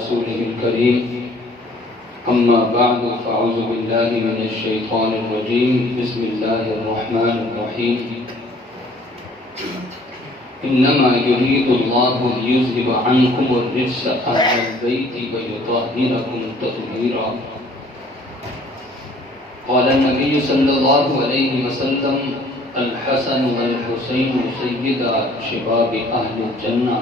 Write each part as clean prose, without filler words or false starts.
رسوله الكريم أما بعد فأعوذ بالله من الشيطان الرجيم بسم الله الرحمن الرحيم إنما يريد الله ليذهب عنكم الرجس أهل البيت ويطهركم تطهيرا قال النبي صلى الله عليه وسلم الحسن والحسين سيدا شباب أهل الجنة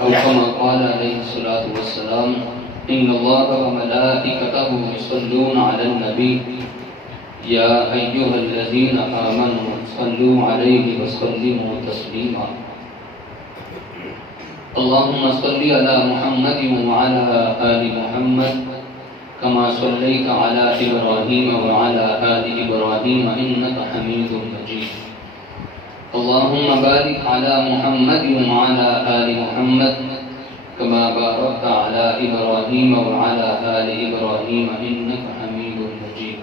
أو كما قال عليه الصلاة والسلام إن الله وملائكته يصلون على النبي يا أيها الذين آمنوا صلوا عليه وسلموا تسليما اللهم صل على محمد وعلى آل محمد كما صليت على إبراهيم وعلى آل إبراهيم إنك حميد مجيد اللهم بارك على محمد وعلى آل محمد كما باركت على إبراهيم وعلى آل إبراهيم إنك حميد مجيد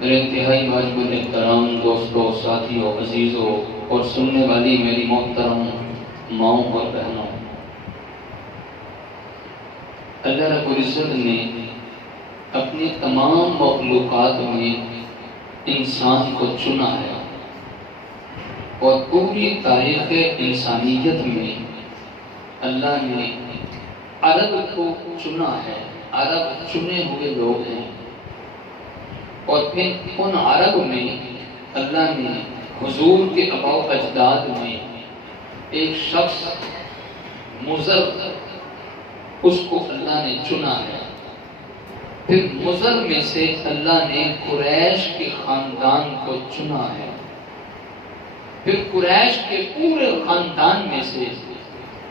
میرے انتہائی واجب الاحترام دوستوں، ساتھیوں، عزیزوں اور سننے والی میری محترم ماؤں اور بہنوں، اللہ رب العزت نے اپنی تمام مخلوقات میں انسان کو چنا ہے اور پوری تاریخ انسانیت میں اللہ نے عرب کو چنا ہے۔ عرب چنے ہوئے لوگ ہیں اور پھر ان عرب میں اللہ نے حضور کے آباء و اجداد میں ایک شخص مضر، اس کو اللہ نے چنا ہے۔ پھر مضر میں سے اللہ نے قریش کے خاندان کو چنا ہے۔ پھر قریش کے پورے خاندان میں سے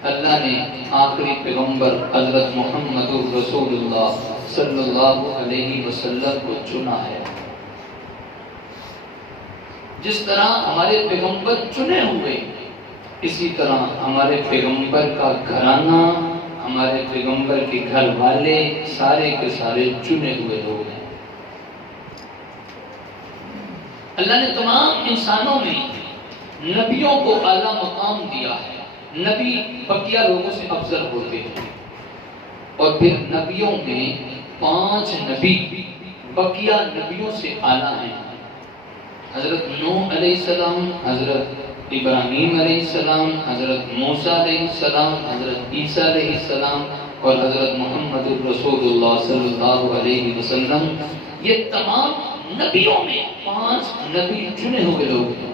اللہ نے آخری پیغمبر حضرت محمد رسول اللہ صلی اللہ علیہ وسلم کو چنا ہے۔ جس طرح ہمارے پیغمبر چنے ہوئے، اسی طرح ہمارے پیغمبر کا گھرانہ، ہمارے پیغمبر کے گھر والے سارے کے سارے چنے ہوئے لوگ ہیں۔ اللہ نے تمام انسانوں میں نبیوں کو اعلیٰ مقام دیا ہے۔ نبی بقیہ لوگوں سے افضل ہوتے ہیں اور پھر نبیوں میں 5 نبی بقیہ نبیوں سے اعلیٰ ہیں۔ حضرت نوح علیہ السلام، حضرت ابراہیم علیہ السلام، حضرت موسیٰ علیہ السلام، حضرت عیسیٰ علیہ السلام اور حضرت محمد رسول اللہ صلی اللہ علیہ وسلم، یہ تمام نبیوں میں 5 نبی چنے ہوئے لوگ ہیں۔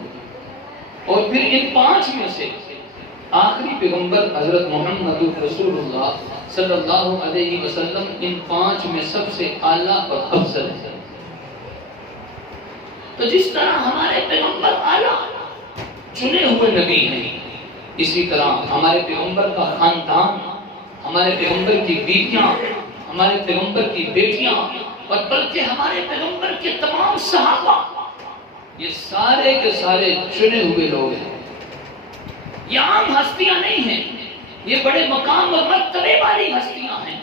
اور پھر ان 5 میں سے آخری پیغمبر حضرت محمد رسول اللہ صلی اللہ علیہ وسلم ان 5 میں سب سے اعلیٰ اور افضل ہے۔ تو جس طرح ہمارے پیغمبر اعلیٰ چنے ہوئے نبی ہیں، اسی طرح ہمارے پیغمبر کا خاندان، ہمارے پیغمبر کی بیٹیاں، ہمارے پیغمبر کی بیٹیاں اور بلکہ ہمارے پیغمبر کے تمام صحابہ، یہ سارے کے سارے چنے ہوئے لوگ ہیں۔ یہ عام ہستیاں نہیں ہیں، یہ بڑے مقام اور مرتبے والی ہستیاں ہیں۔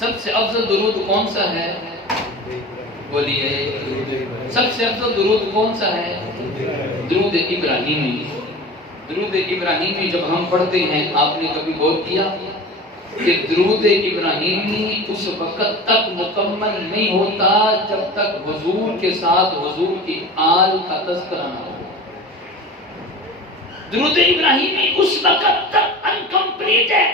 سب سے افضل درود کون سا ہے؟ بولیے، سب سے افضل درود کون سا ہے؟ درود ابراہیمی۔ درود ابراہیمی جب ہم پڑھتے ہیں، آپ نے کبھی غور کیا کہ درود ابراہیمی اس وقت تک مکمل نہیں ہوتا جب تک حضور کے ساتھ حضور کی آل کا تذکرہ نہ ہو۔ درود ابراہیمی اس وقت تک انکمپلیٹ ہے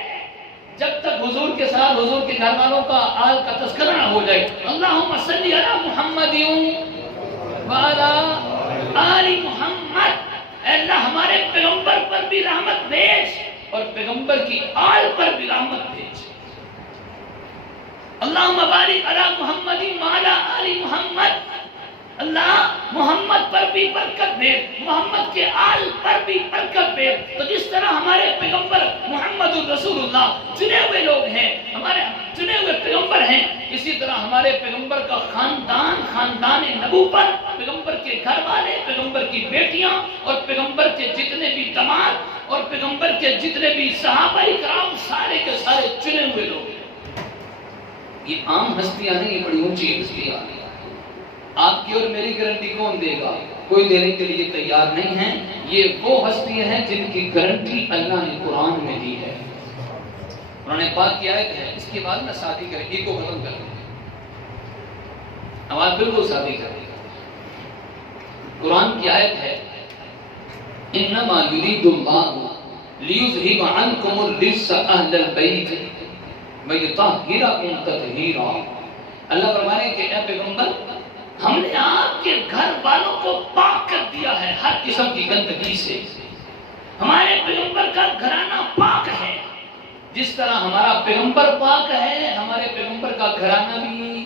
جب تک حضور کے ساتھ حضور کے گھر والوں کا آل کا تذکرہ نہ ہو جائے۔ اللہم صلی علی محمد وعلی آل محمد، اے اللہ ہمارے پیغمبر پر بھی رحمت بھیج اور پیغمبر کی آل پر بھی رحمت بھیج۔ اللہم بارک علی محمد وعلی آل محمد، اللہ محمد پر بھی برکت بھیج، محمد کے آل پر بھی برکت بھیج۔ تو جس طرح ہمارے پیغمبر محمد الرسول اللہ چنے ہوئے لوگ ہیں، ہمارے چنے ہوئے پیغمبر ہیں، اسی طرح ہمارے پیغمبر کا خاندان، خاندان نبوت، پیغمبر کے گھر والے، پیغمبر کی بیٹیاں اور پیغمبر کے جتنے بھی داماد اور پیغمبر کے جتنے بھی صحابہ کرام، سارے کے سارے چنے ہوئے لوگ ہیں۔ یہ عام ہستیاں نہیں، یہ بڑی اونچی ہستیاں ہیں۔ آپ کی اور میری گارنٹی کون دے گا؟ کوئی دینے کے لیے تیار نہیں ہے۔ یہ وہ ہستیاں ہیں جن کی گارنٹی اللہ نے قرآن میں دی ہے۔ قرآن پاک کی آیت ہے، اس کے بعد نہ شادی کریں، ایک کو ختم کر دیں، آواز بالکل شادی کریں۔ قرآن کی آیت ہے، انما یرید اللہ لیذہب عنکم الرجس اہل البیت ویطہرکم تطہیرا۔ اللہ فرمانے کہ اے پیغمبر، ہم نے آپ کے گھر والوں کو پاک کر دیا ہے ہر قسم کی گندگی سے۔ ہمارے پیغمبر کا گھرانہ پاک ہے، جس طرح ہمارا پیغمبر پاک ہے، ہمارے پیغمبر کا گھرانہ بھی،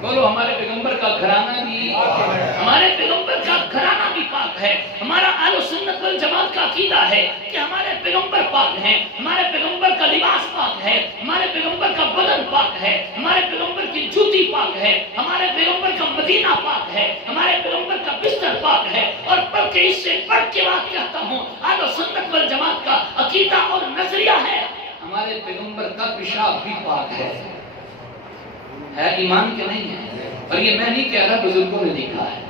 بولو ہمارے پیغمبر کا گھرانہ بھی، ہمارے پیغمبر کا گھرانہ بھی پاک ہے۔ ہمارا اہل سنت والجماعت کا عقیدہ ہے کہ ہمارے پیغمبر پاک ہیں، ہمارے پیغمبر کا لباس پاک ہے، ہمارے پیغمبر کا بدن پاک ہے، ہمارے پیغمبر کی جوتی پاک ہے، ہمارے پیغمبر کا مدینہ پاک ہے، ہمارے پیغمبر کا بستر پاک ہے۔ اور بلکہ اس سے بڑھ کے بات کہتا ہوں، اہل سنت والجماعت کا عقیدہ اور نظریہ ہے ہمارے پیغمبر کا پیشاب بھی پاک ہے ایمان کے نہیں ہے۔ اور یہ میں نہیں کہہ رہا، بزرگوں نے لکھا ہے،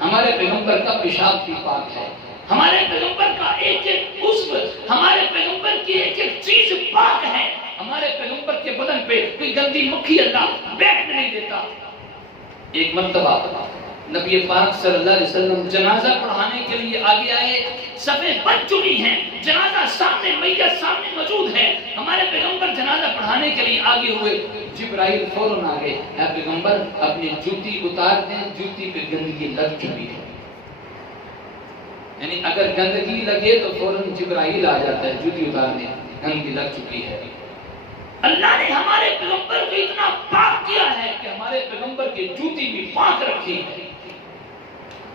ہمارے پیغمبر کا پیشاب بھی پاک ہے، ہمارے پیغمبر کا ایک ایک عضو، ہمارے پیغمبر کی ایک ایک چیز پاک ہے۔ ہمارے پیغمبر کے بدن پہ کوئی گندی مکھی اللہ بیٹھنے نہیں دیتا۔ ایک مرتبہ نبی پاک صلی اللہ علیہ وسلم جنازہ پڑھانے کے لیے آگے آئے، صفیں بن چکی ہیں، جنازہ سامنے، میت سامنے موجود ہے، ہمارے پیغمبر جنازہ پڑھانے کے لیے آگے ہوئے، جبرائیل فوراً آگے، اے پیغمبر اپنی جوتی اتار دیں، جوتی پہ گندگی لگ چکی ہے۔ یعنی اگر گندگی لگے تو فوراً جبرائیل آ جاتا ہے، جوتی اتار دیں، گندگی لگ چکی ہے۔ اللہ نے ہمارے پیغمبر کو اتنا پاک کیا ہے کہ ہمارے پیغمبر کی جوتی بھی پاک رکھی ہے۔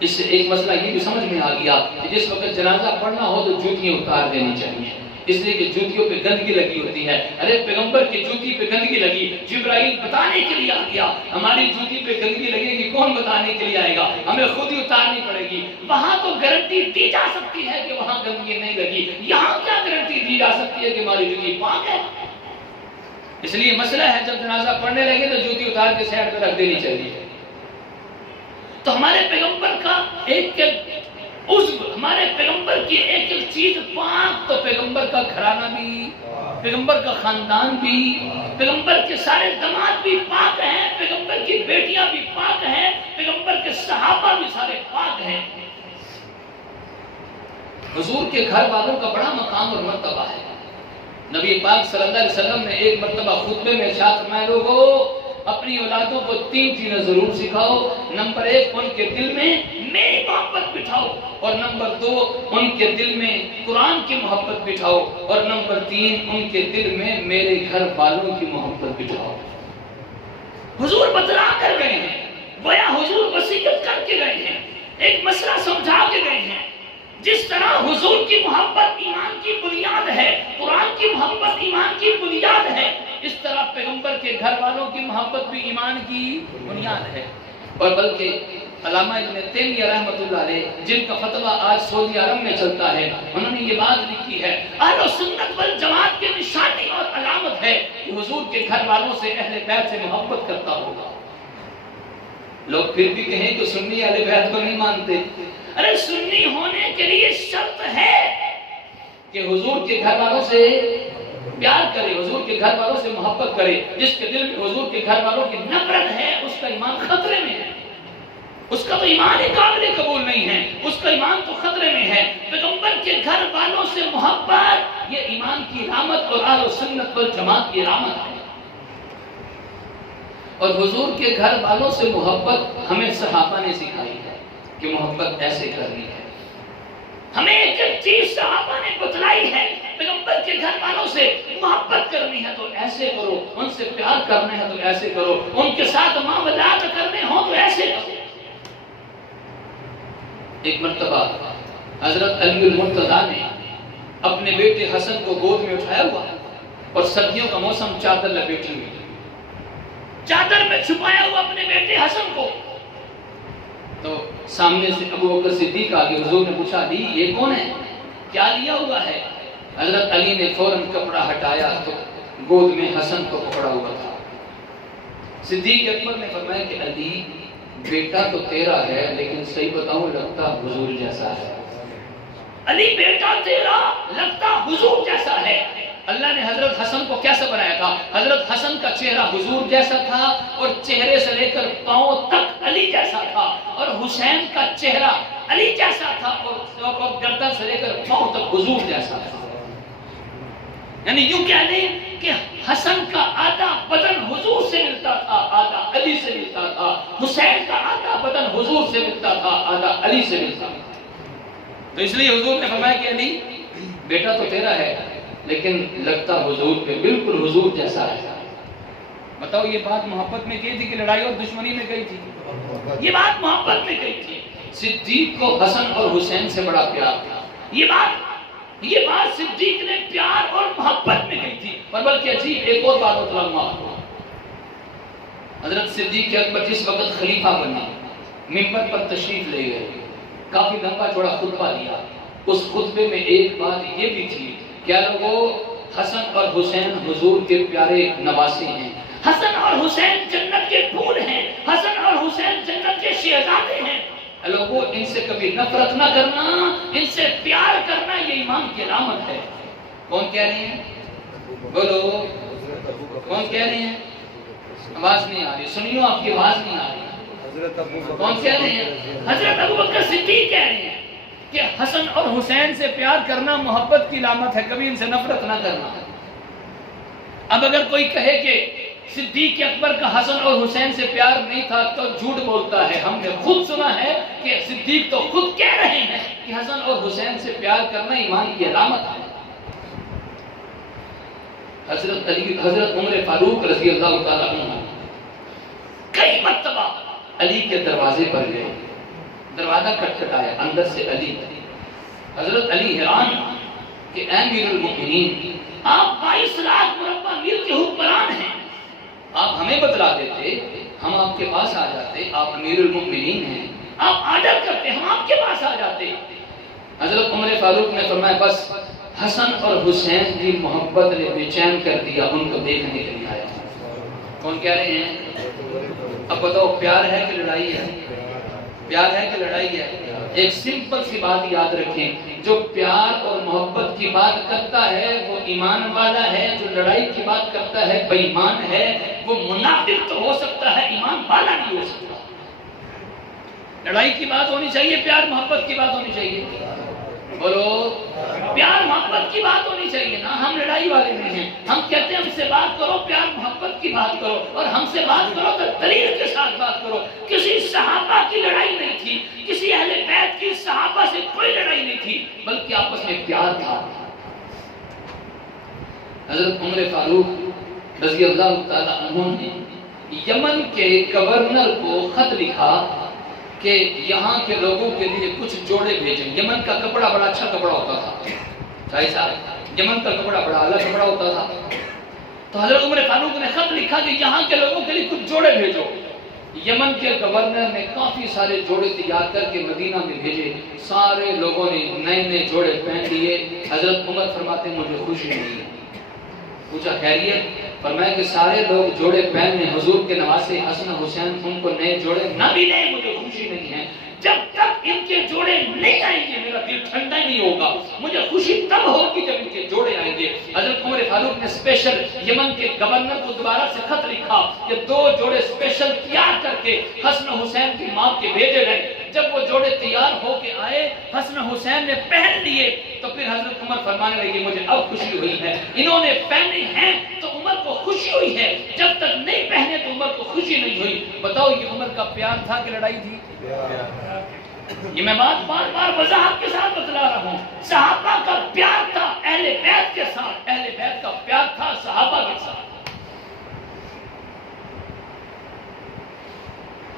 اس سے ایک مسئلہ یہ بھی سمجھ میں آ گیا کہ جس وقت جنازہ پڑھنا ہو تو جوتیاں اتار دینی چاہیے، اس لیے کہ جوتیوں پہ گندگی لگی ہوتی ہے۔ ارے پیغمبر کی جوتی پہ گندگی لگی، جبرائیل بتانے کے لیے آ گیا، ہماری جوتی پہ گندگی لگے گی، کون بتانے کے لیے آئے گا؟ ہمیں خود ہی اتارنی پڑے گی۔ وہاں تو گارنٹی دی جا سکتی ہے کہ وہاں گندگی نہیں لگی، یہاں کیا گارنٹی دی جا سکتی ہے کہ ہماری جوتی پاک ہے؟ اس لیے مسئلہ ہے جب جنازہ پڑھنے لگے تو جوتی اتار کے سائڈ پہ رکھ دینی چاہیے۔ تو ہمارے پیغمبر کا ایک ایک عضو، ہمارے پیغمبر کی ایک ایک چیز پاک، تو پیغمبر کا گھرانہ بھی، پیغمبر کا خاندان بھی، پیغمبر کے سارے داماد بھی پاک ہیں، پیغمبر کی بیٹیاں بھی پاک ہیں، پیغمبر کے صحابہ بھی سارے پاک ہیں۔ حضور کے گھر والوں کا بڑا مقام اور مرتبہ ہے۔ نبی پاک صلی اللہ علیہ وسلم نے ایک مرتبہ خطبے میں ارشاد فرمایا، لوگوں اپنی اولادوں کو 3 چیزیں ضرور سکھاؤ۔ نمبر 1 ان کے دل میں میری محبت بٹھاؤ، اور نمبر 2 ان کے دل میں قرآن کی محبت بٹھاؤ، اور نمبر 3 ان کے دل میں میرے گھر والوں کی محبت بٹھاؤ۔ حضور بتلا کر گئے ہیں، گویا حضور وصیت کر کے گئے ہیں، ایک مسئلہ سمجھا کے گئے ہیں۔ جس طرح حضور کی محبت ایمان کی بنیاد ہے، قرآن کی محبت ایمان کی بنیاد ہے، اس طرح پیغمبر کے گھر والوں کی محبت بھی ایمان کی بنیاد ہے۔ اور بلکہ علامہ ابن تیمیہ رحمۃ اللہ علیہ، جن کا فتویٰ آج سعودی عرب میں چلتا ہے، انہوں نے یہ بات لکھی ہے، اہل سنت والجماعت کی نشانی اور علامت ہے کہ حضور کے گھر والوں سے اہل بیت سے محبت کرتا ہوگا۔ لوگ پھر بھی کہیں کہ سنی اہل بیت کو نہیں مانتے۔ ارے سنی ہونے کے لیے شرط ہے کہ حضور کے گھر والوں سے پیار کرے، حضور کے گھر والوں سے محبت کرے۔ جس کے دل میں حضور کے گھر والوں کی نفرت ہے، اس کا ایمان خطرے میں ہے، اس کا تو ایمان ہی قابل قبول نہیں ہے، اس کا ایمان تو خطرے میں ہے۔ پیغمبر کے گھر والوں سے محبت یہ ایمان کی علامت اور اہل سنت والجماعت کی علامت ہے۔ اور حضور کے گھر والوں سے محبت ہمیں صحابہ نے سکھائی ہے کہ محبت ایسے کرنی ہے۔ ہمیں ایک ایک چیز صحابہ نے بتلائی ہے، پیغمبر کے گھر والوں سے محبت کرنی ہے تو ایسے کرو، ان سے پیار کرنا ہے تو ایسے کرو، ان کے ساتھ معاملات کرنے ہوں تو ایسے کرو۔ ایک مرتبہ حضرت علی المرتضیٰ نے اپنے بیٹے حسن کو گود میں اٹھایا ہوا اور سردیوں کا موسم، چادر لپیٹی ہوئی، چادر میں چھپایا ہوا اپنے بیٹے حسن کو۔ تو سامنے سے ابو بکر صدیق آگے، حضور نے پوچھا، علی یہ کون ہے، کیا لیا ہوا ہے؟ حضرت علی نے فوراً کپڑا ہٹایا تو گود میں حسن کو پکڑا ہوا تھا۔ صدیق اکبر نے فرمایا کہ علی بیٹا تو تیرا ہے لیکن صحیح بتاؤں لگتا حضور جیسا ہے۔ علی بیٹا تیرا لگتا حضور جیسا ہے۔ اللہ نے حضرت حسن کو کیسا بنایا تھا؟ حضرت حسن کا چہرہ حضور جیسا تھا اور چہرے سے لے کر پاؤں تک علی جیسا تھا، اور حسین کا چہرہ علی جیسا تھا اور گردن سے لے کر پاؤں تک حضور جیسا تھا۔ یعنی یوں کہہ لیں کہ حسن کا آدھا بدن حضور سے ملتا تھا، آدھا علی سے ملتا تھا۔ حسین کا آدھا بدن حضور سے ملتا تھا، آدھا علی سے ملتا تھا۔ تو اس لیے حضور نے فرمایا کہ علی بیٹا تو تیرا ہے لیکن لگتا حضور پہ بالکل حضور جیسا ہے۔ بتاؤ یہ بات محبت میں کہی تھی کہ لڑائی اور دشمنی میں کہی تھی؟ یہ بات محبت میں کہی تھی۔ صدیق کو حسن اور حسین سے بڑا پیار تھا۔ یہ بات صدیق نے پیار اور محبت میں کہی تھی۔ اور بلکہ عجیب ایک اور بات بتلاؤں آپ، حضرت صدیق اکبر جس وقت خلیفہ بنا، منبر پر تشریف لے گئے، کافی لمبا چوڑا خطبہ دیا۔ اس خطبے میں ایک بات یہ بھی تھی، کیا لوگوں حسن اور حسین حضور کے پیارے نواسے ہیں، حسن اور حسین جنت کے پھول ہیں، حسن اور حسین جنت کے شہزادے ہیں۔ لوگوں ان سے کبھی نفرت نہ کرنا، ان سے پیار کرنا، یہ ایمان کی علامت ہے۔ کون کہہ رہے ہیں؟ بولو کون کہہ رہے ہیں؟ آواز نہیں آ رہی، سنیو آپ کی آواز نہیں آ رہی۔ کون کہہ رہے ہیں؟ حضرت ابوبکر صدیق کہہ رہے ہیں کہ حسن اور حسین سے پیار کرنا محبت کی علامت ہے، کبھی ان سے نفرت نہ کرنا۔ اب اگر کوئی کہے کہ صدیق اکبر کا حسن اور حسین سے پیار نہیں تھا تو جھوٹ بولتا ہے۔ ہم نے خود سنا ہے کہ صدیق تو خود کہہ رہے ہیں کہ حسن اور حسین سے پیار کرنا ایمان کی علامت ہے۔ حضرت عمر فاروق رضی اللہ تعالیٰ عنہ کئی مرتبہ علی کے دروازے پر گئے، دروازہ کھٹکھٹایا، اندر سے علی۔ حضرت علی حیران کہ اے امیر المؤمنین، آپ 22 لاکھ مربع میل کے حکمران ہیں، آپ ہمیں بتلا دیتے، ہم آپ کے پاس آ جاتے، آپ امیر المؤمنین ہیں، آپ آرڈر کرتے، ہم آپ کے پاس آ جاتے۔ حضرت عمر فاروق نے فرمایا بس حسن اور حسین کی محبت نے بے چین کر دیا، ان کو دیکھنے کے لیے آیا۔ کون کہہ رہے ہیں؟ اب بتاؤ پیار ہے کہ لڑائی ہے؟ پیار ہے کہ لڑائی ہے؟ ایک سمپل سی بات یاد رکھیں، جو پیار اور محبت کی بات کرتا ہے وہ ایمان والا ہے، جو لڑائی کی بات کرتا ہے بے ایمان ہے۔ وہ منافق تو ہو سکتا ہے، ایمان والا نہیں ہو سکتا۔ لڑائی کی بات ہونی چاہیے، پیار محبت کی بات ہونی چاہیے۔ بولو پیار محبت کی بات ہونی چاہیے نا، ہم لڑائی والے نہیں ہیں۔ ہم کہتے ہیں ہم سے بات کرو، پیار محبت کی بات کرو، اور ہم سے بات کرو تو دلیل کے ساتھ بات کرو۔ کسی صحابہ کی لڑائی نہیں تھی، کسی اہل بیت کی صحابہ سے کوئی لڑائی نہیں تھی، بلکہ آپس میں پیار تھا۔ حضرت عمر فاروق رضی اللہ تعالیٰ عنہ نے یمن کے گورنر کو خط لکھا کہ یہاں کے لوگوں کے لیے کچھ جوڑے بھیجیں۔ یمن کا کپڑا بڑا اچھا کپڑا ہوتا تھا، شاہی صاحب، یمن کا کپڑا بڑا اعلیٰ کپڑا ہوتا تھا۔ تو حضرت عمر فاروق نے خط لکھا کہ یہاں کے لوگوں کے لیے کچھ جوڑے بھیجو۔ یمن کے گورنر نے کافی سارے جوڑے تیار کر کے مدینہ میں بھیجے، سارے لوگوں نے نئے نئے جوڑے پہن لیے۔ حضرت عمر فرماتے ہیں مجھے خوشی نہیں ہے۔ پوچھا خیریت؟ فرمایا کہ سارے لوگ جوڑے پہننے، حضور کے نواسے حسن حسین ان کو نئے جوڑے نہ بھی لیں، مجھے خوشی نہیں ہے۔ جب تک ان کے جوڑے نہیں آئیں گے میرا دل ٹھنڈا ہی نہیں ہوگا، مجھے خوشی تب ہوگی جب ان کے جوڑے آئیں گے۔ حضرت عمر فاروق نے اسپیشل یمن کے گورنر کو دوبارہ سے خط لکھا کہ 2 جوڑے اسپیشل تیار کر کے حسن حسین کی ماں کے بھیجے گئے۔ جب وہ جوڑے تیار ہو کے آئے، حسن حسین نے پہن لیے، تو پھر حضرت عمر فرمانے لگے مجھے اب خوشی ہوئی ہے، انہوں نے پہنے ہیں تو عمر کو خوشی ہوئی ہے، جب تک نہیں پہنے تو عمر کو خوشی نہیں ہوئی۔ بتاؤ یہ عمر کا پیار تھا کہ لڑائی تھی؟ یہ میں بات بار بار وضاحت کے ساتھ بتلا رہا ہوں۔ صحابہ کا پیار تھا اہل بیت کے ساتھ، اہل بیت کا پیار تھا صحابہ کے ساتھ۔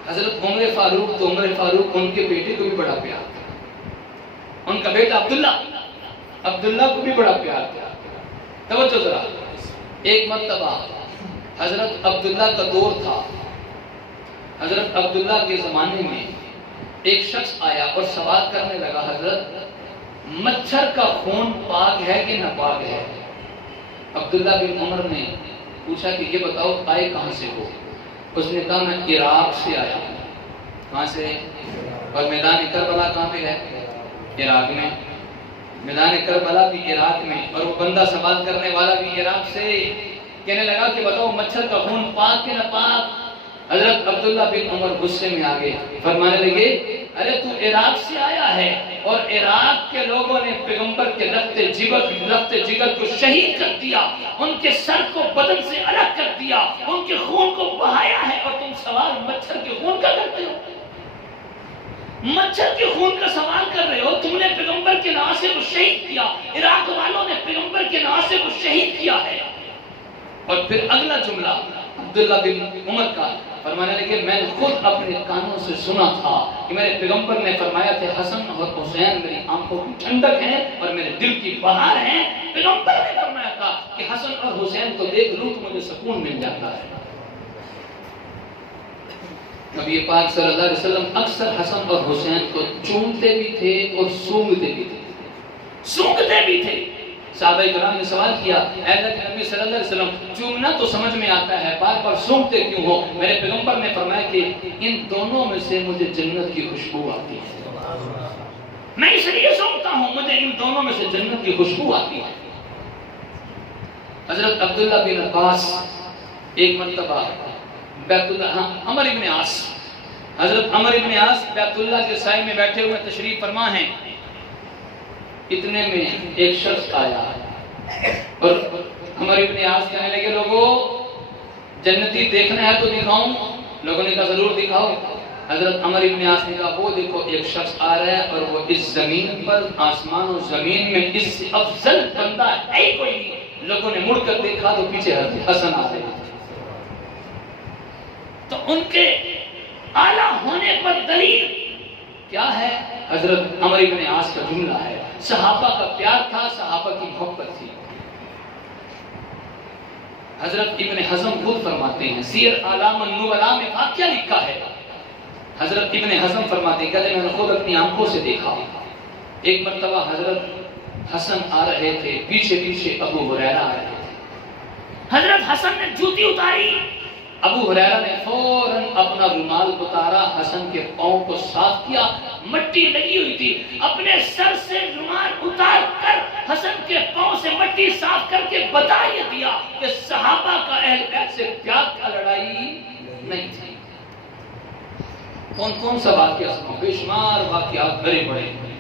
حضرت عمر فاروق تو عمر فاروق ان کے بیٹے کو بھی بڑا پیار تھا، ان کا بیٹا عبداللہ کو بھی بڑا پیار تھا۔ توجہ ذرا، ایک مرتبہ حضرت عبداللہ کا دور تھا۔ حضرت عبداللہ کے زمانے میں ایک شخص آیا اور سوال کرنے لگا حضرت مچھر کا خون پاک ہے کہ ناپاک ہے؟ عبداللہ بن عمر نے پوچھا کہ یہ بتاؤ آئے کہاں سے ہو؟ اس نے کہا میں عراق سے آیا ہوں۔ کہاں سے؟ اور میدان کربلا کہاں پہ ہے؟ عراق میں. میدان کربلا بھی عراق میں، اور وہ بندہ سوال کرنے والا بھی عراق سے. کہنے لگا کہ بتاؤ مچھر کا خون پاک کہ نہ پاک؟ حضرت عبداللہ بن عمر غصے میں آگے فرمانے لگے ارے تو عراق سے آیا ہے اور عراق کے لوگوں نے پیغمبر کے لخت جگر کو شہید کر دیا، ان کے سر کو بدن سے الگ کر دیا، ان کے خون کو بہایا ہے، اور تم سوال مچھر کے خون کا کرتے ہو؟ مچھر کے خون کا سوال کر رہے ہو؟ تم نے پیغمبر کے نواسے کو شہید کیا، عراق والوں نے پیغمبر کے نواسے کو شہید کیا ہے. اور پھر اگلا جملہ عبداللہ بن عمر کا فرمانے لگے میں نے خود اپنے کانوں سے سنا تھا کہ میرے پیغمبر نے فرمایا تھے حسن اور حسین میری آنکھوں کی ٹھنڈک ہیں اور میرے دل کی بہار ہیں. پیغمبر نے فرمایا تھا کہ حسن اور حسین کو دیکھ لوں تو مجھے سکون مل جاتا ہے. نبی پاک صلی اللہ علیہ وسلم اکثر حسن اور حسین کو چومتے بھی تھے اور سونگتے بھی تھے. صحابہ کرام نے سوال کیا اے اللہ کے نبی صلی اللہ علیہ وسلم چومنا تو سمجھ میں آتا ہے، بار بار سونگتے کیوں ہو؟ میرے پیغمبر نے فرمایا کہ ان دونوں میں سے مجھے جنت کی خوشبو آتی ہے، میں اس لیے سونگتا ہوں، مجھے ان دونوں میں سے جنت کی خوشبو آتی ہے. حضرت عبداللہ بن عباس ایک مرتبہ بیت اللہ عمر ابن عاص حضرت عمر ابن عاص بیت اللہ کے سائے میں بیٹھے ہوئے تشریف فرما ہیں. اتنے میں ایک شخص آیا اور عمر ابن عاص کہنے لگے لوگوں جنتی دیکھنا ہے تو دکھاؤں؟ لوگوں نے کہا ضرور دکھاؤ. حضرت عمر ابن عاص نے کہا وہ دیکھو ایک شخص آ رہا ہے اور وہ اس زمین پر آسمان و زمین میں اس سے افضل بندہ ہے کوئی نہیں. لوگوں نے مڑ کر دیکھا تو پیچھے حسن آ رہے ہیں. تو ان کے اعلیٰ ہونے پر دلیل کیا ہے؟ حضرت عمر ابن عاص کا جملہ ہے. صحابہ کا پیار تھا، صحابہ کی محبت تھی. حضرت ابن حزم خود فرماتے ہیں سیر اعلام النبلاء میں واقعہ لکھا ہے. حضرت ابن حزم فرماتے ہیں کہتے میں نے خود اپنی آنکھوں سے دیکھا. ایک مرتبہ حضرت حسن آ رہے تھے، پیچھے پیچھے ابو ہریرہ آ رہے تھے. حضرت حسن نے جوتی اتاری، ابو ہریرہ نے فوراً اپنا رومال اتارا، حسن کے پاؤں کو صاف کیا، مٹی لگی ہوئی تھی، اپنے سر سے رومال اتار کر حسن کے پاؤں سے مٹی صاف کر کے بتا یہ دیا کہ صحابہ کا اہل بیت سے پیار کا لڑائی نہیں تھی. کون کون سا واقعہ سنو؟ بے شمار واقعات بھرے پڑے ہیں،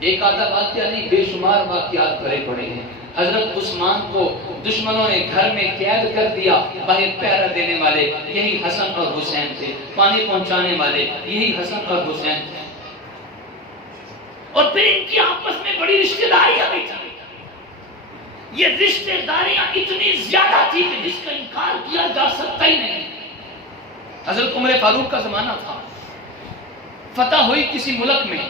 ایک آدھا واقعہ نہیں، بے شمار واقعات بھرے پڑے ہیں. حضرت عثمان کو دشمنوں نے گھر میں قید کر دیا، باہر پہرا دینے والے یہی حسن اور حسین تھے، پانی پہنچانے والے یہی حسن اور حسین تھے. اور پھر ان کی آپس میں بڑی رشتہ داریاں بھی تھیں. یہ رشتہ داریاں اتنی زیادہ تھی کہ جس کا انکار کیا جا سکتا ہی نہیں. حضرت عمر فاروق کا زمانہ تھا، فتح ہوئی کسی ملک میں،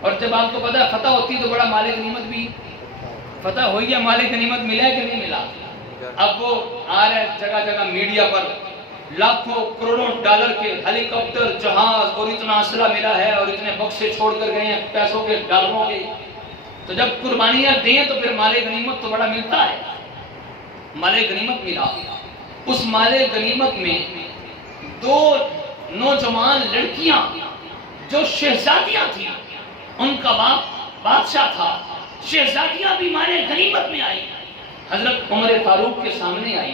اور جب آپ کو پتا ہے فتح ہوتی تو بڑا مال غنیمت بھی فتح ہوئی ہے، مال غنیمت ملا کہ نہیں ملا؟ اب وہ آ رہے جگہ جگہ میڈیا پر لاکھوں کروڑوں ڈالر کے ہیلی کاپٹر جہاز اور اتنا اسلحہ ملا ہے اور اتنے بکسے چھوڑ کر گئے ہیں پیسوں کے ڈالروں کے. تو جب قربانیاں دیں تو پھر مال غنیمت تو بڑا ملتا ہے. مال غنیمت ملا. اس مال غنیمت میں دو نوجوان لڑکیاں جو شہزادیاں تھیں، ان کا باپ بادشاہ تھا، شہزادیاں بھی مال غنیمت میں آئی. حضرت عمر فاروق کے سامنے آئی.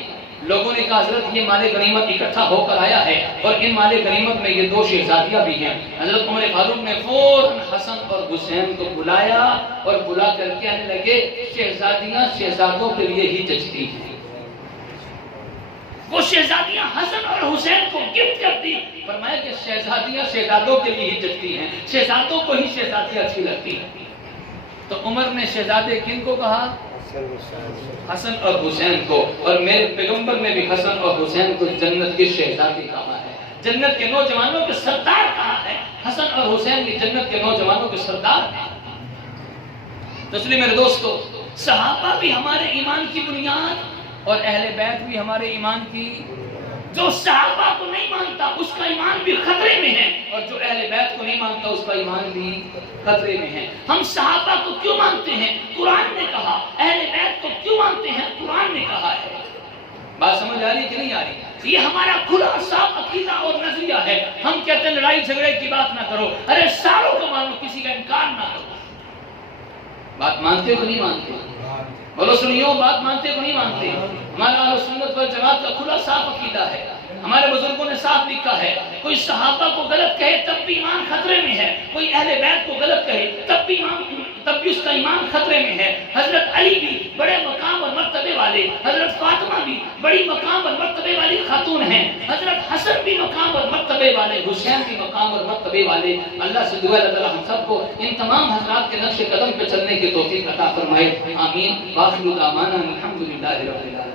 لوگوں نے کہا حضرت یہ مال غنیمت اکٹھا ہو کر آیا ہے اور ان مال غنیمت میں یہ دو شہزادیاں بھی ہیں. حضرت عمر فاروق نے فوراً حسن اور حسین کو بلایا اور بلا کر کہنے لگے شہزادیاں شہزادوں کے لیے ہی جچتی ہیں. وہ شہزادیاں حسن اور حسین کو گفٹ کر دی. فرمایا کہ شہزادیاں شہزادوں کے لیے ہی جچتی ہیں، شہزادوں کو ہی شہزادیاں اچھی لگتی ہیں. تو عمر نے شہزادے کن کو کہا؟ حسن اور حسین کو. اور میرے پیغمبر نے بھی حسن اور حسین کو جنت کے شہزادے کہا ہے، جنت کے نوجوانوں کے سردار کہا ہے. حسن اور حسین کی جنت کے نوجوانوں کے سردار ہیں. تو اس لیے میرے دوستو صحابہ بھی ہمارے ایمان کی بنیاد اور اہل بیت بھی ہمارے ایمان کی. جو صحابہ کو نہیں مانتا اس کا ایمان بھی خطرے میں ہے، اور جو اہل بیت کو نہیں مانتا اس کا ایمان بھی خطرے میں ہے. ہم صحابہ کو کیوں مانتے ہیں؟ قرآن نے کہا. اہل بیت کو کیوں مانتے ہیں؟ قرآن نے کہا ہے. بات سمجھ آ رہی کہ نہیں آ رہی؟ یہ ہمارا کھلا صاف عقیدہ اور نظریہ ہے. ہم کہتے ہیں لڑائی جھگڑے کی بات نہ کرو. ارے ساروں کو مانو, کسی کا انکار نہ کرو. بات مانتے ہو نہیں مانتے؟ بولو سنیو, بات مانتے ہو نہیں مانتے؟ ہمارا اہل سنت والجماعت کا کھلا صاف عقیدہ ہے. ہمارے بزرگوں نے صاف لکھا ہے, کوئی صحابہ کو غلط کہے تب بھی ایمان خطرے میں ہے, کوئی اہل بیت کو غلط کہے تب بھی اس کا ایمان خطرے میں ہے. حضرت علی بھی بڑے مقام اور مرتبے والے, حضرت فاطمہ بھی بڑی مقام اور مرتبے والی خاتون ہیں, حضرت حسن بھی مقام اور مرتبے والے, حسین بھی مقام اور مرتبے والے. اللہ سے دعا ہے اللہ تعالی ہم سب کو ان تمام حضرات کے نقش قدم پہ چلنے کی توفیق عطا فرمائے. آمین. واخر دعوانا الحمدللہ رب العالمین.